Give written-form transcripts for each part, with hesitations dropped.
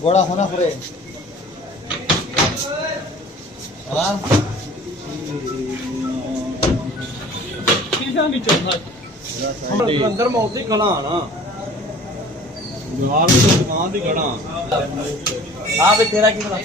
गोड़ा होना पड़े अंदर मौत ही खड़ा ना दीवार में दुकान भी खड़ा हाँ भाई तेरा की बना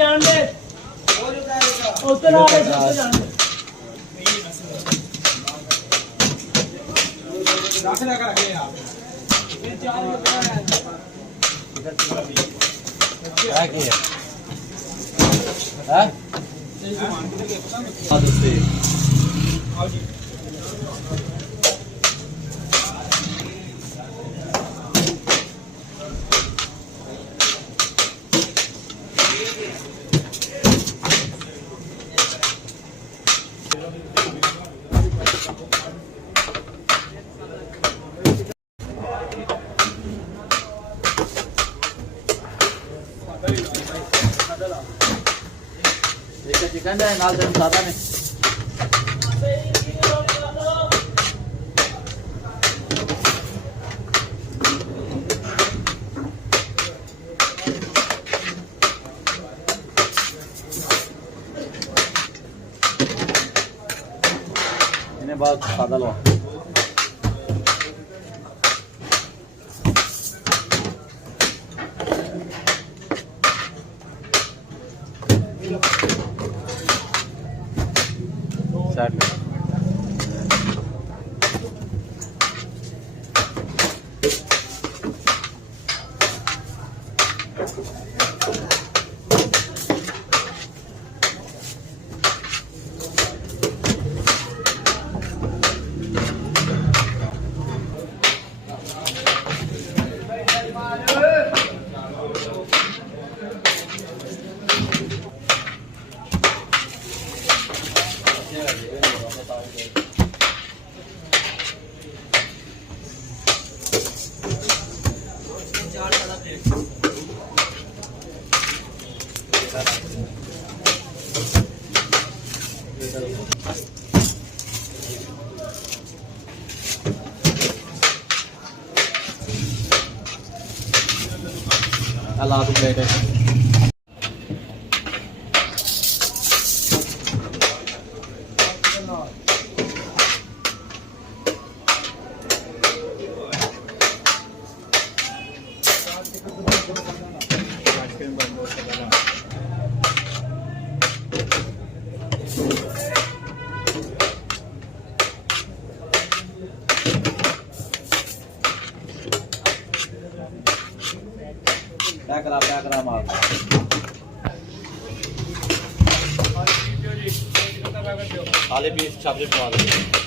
जान दे उतर आ रहे जान दे रख लगा के यार ये चार क्या किया हां आओ जी चिकन है नाल दम सादा ने इन्हें बाद सादा लो अल्लाह तू प्लेट है क्या करा मार आले पीस छापे पवा दे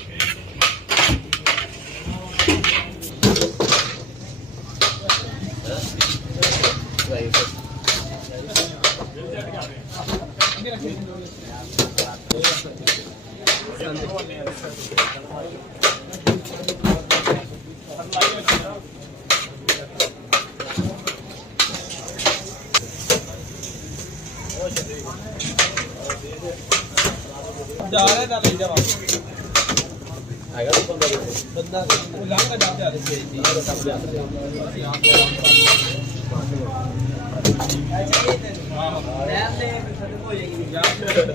जा रहे ना ले जाओ आएगा तो बंदा वो लांग का डाल दे से जी सब जा यहां पे हां रहन दे खत्म हो जाएगी जा कर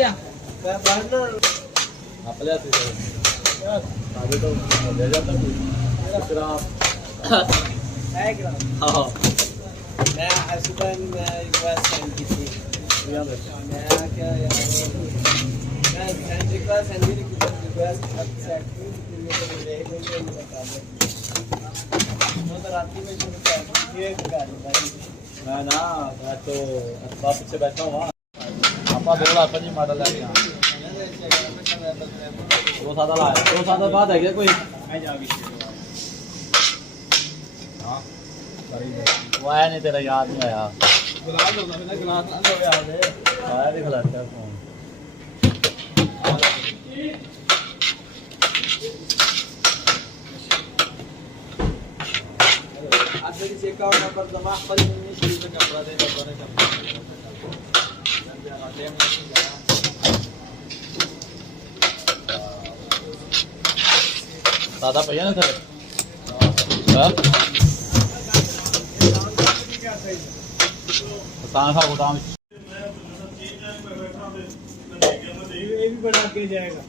जा मैं बाहर ना आपले आते आगे तो ले जाता कोई ग्राम है ग्राम हाँ मैं सुबह मैं रिक्वेस्ट सेंड की थी मैं क्या यार मैं send request send request accept की मुझे ले गई है बता दो तो रात में शुरू कर ये कर भाई ना मैं तो बाप से बैठा हुआ आपा 2005 मॉडल है यहां दो साल बाद है क्या कोई हाँ वो आया नहीं तेरा याद नहीं आया गिलास होता है गिलास ना तो याद है आया देख लाता है फोन आज मेरी चेकआउट नंबर जमा पर नहीं शुरू से कपड़ा दे दोबारा कपड़ा सादा भैया ना सर आसान खा गोदाम ये भी बड़ा के जाएगा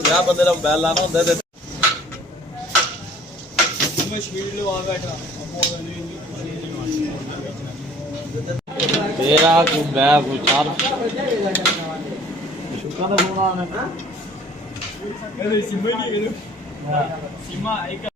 क्या बंदे का बैल लाना होता है मैं स्पीड लगा बैठा तेरा को बैग को चार शुक्र है फोन आने सीमा नहीं सीमा